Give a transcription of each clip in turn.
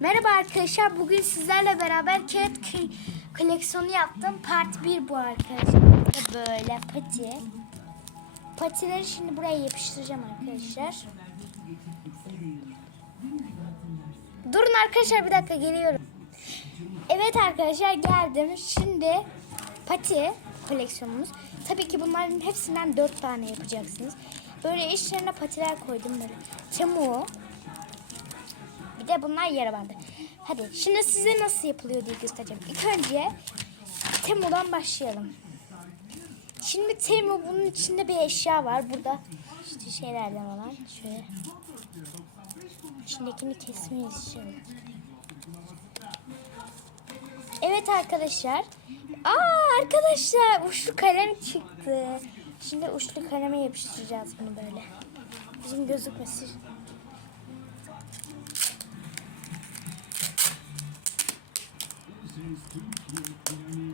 Merhaba arkadaşlar. Bugün sizlerle beraber kağıt koleksiyonu yaptım. Part 1 bu arkadaşlar. Böyle pati. Patileri şimdi buraya yapıştıracağım arkadaşlar. Durun arkadaşlar bir dakika geliyorum. Evet arkadaşlar geldim. Şimdi pati koleksiyonumuz. Tabii ki bunların hepsinden 4 tane yapacaksınız. Böyle içlerine patiler koydum böyle. Bir de bunlar yara bandı. Hadi şimdi size nasıl yapılıyor diye göstereceğim. İlk önce Temu'dan başlayalım. Şimdi Temu bunun içinde bir eşya var. Burada işte şeylerden olan şöyle. İçindekini kesmeyi istiyorum. Evet arkadaşlar. Aa arkadaşlar uçlu kalem çıktı. Şimdi uçlu kaleme yapıştıracağız bunu böyle. Bizim gözükmesi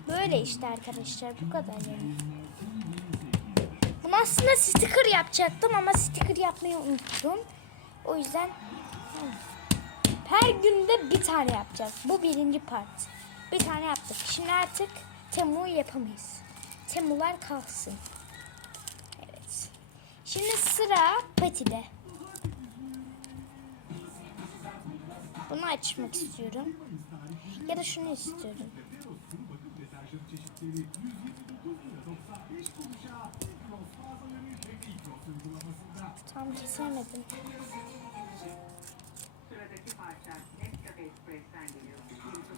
Böyle işte arkadaşlar bu kadar yani. Bunu aslında sticker yapacaktım ama sticker yapmayı unuttum. O yüzden hı. her günde bir tane yapacağız. Bu birinci part. Bir tane yaptık. Şimdi artık Temu yapamayız. Temular kalsın. Evet. Şimdi sıra Pati'de. Bunu açmak istiyorum. Ya da şunu istiyorum. Tam kesemedim.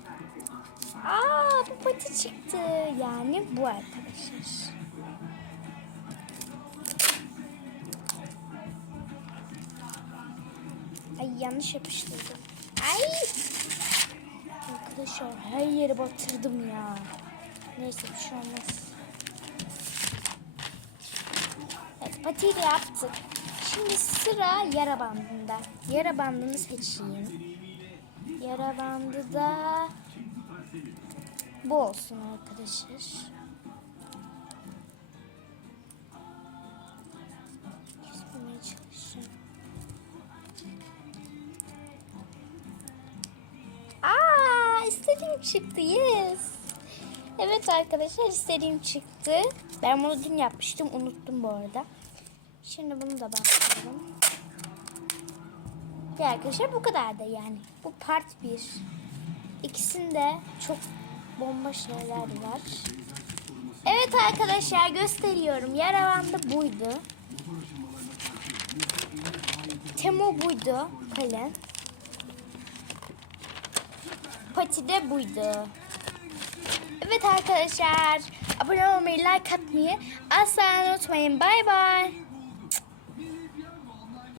Tarifi. Aa bu pati çıktı. Yani bu arkadaşlar. Ay yanlış yapıştırdım. Ay. Arkadaşlar her yere batırdım ya. Neyse bir şey olmaz. Evet patiyi de yaptık. Şimdi sıra yara bandında. Yara bandını seçeyim. Yara bandı da bu olsun arkadaşlar. İstediğim çıktı. Yes. Evet arkadaşlar istediğim çıktı. Ben bunu dün yapmıştım. Unuttum bu arada. Şimdi bunu da bastıralım. Ve arkadaşlar bu kadar da yani. Bu part 1. İkisinde çok bomba şeyler var. Evet arkadaşlar gösteriyorum. Yaravandı buydu. Temu buydu. Kalem. Pati de buydu. Evet arkadaşlar. Abone olmayı, like atmayı asla unutmayın. Bay bay.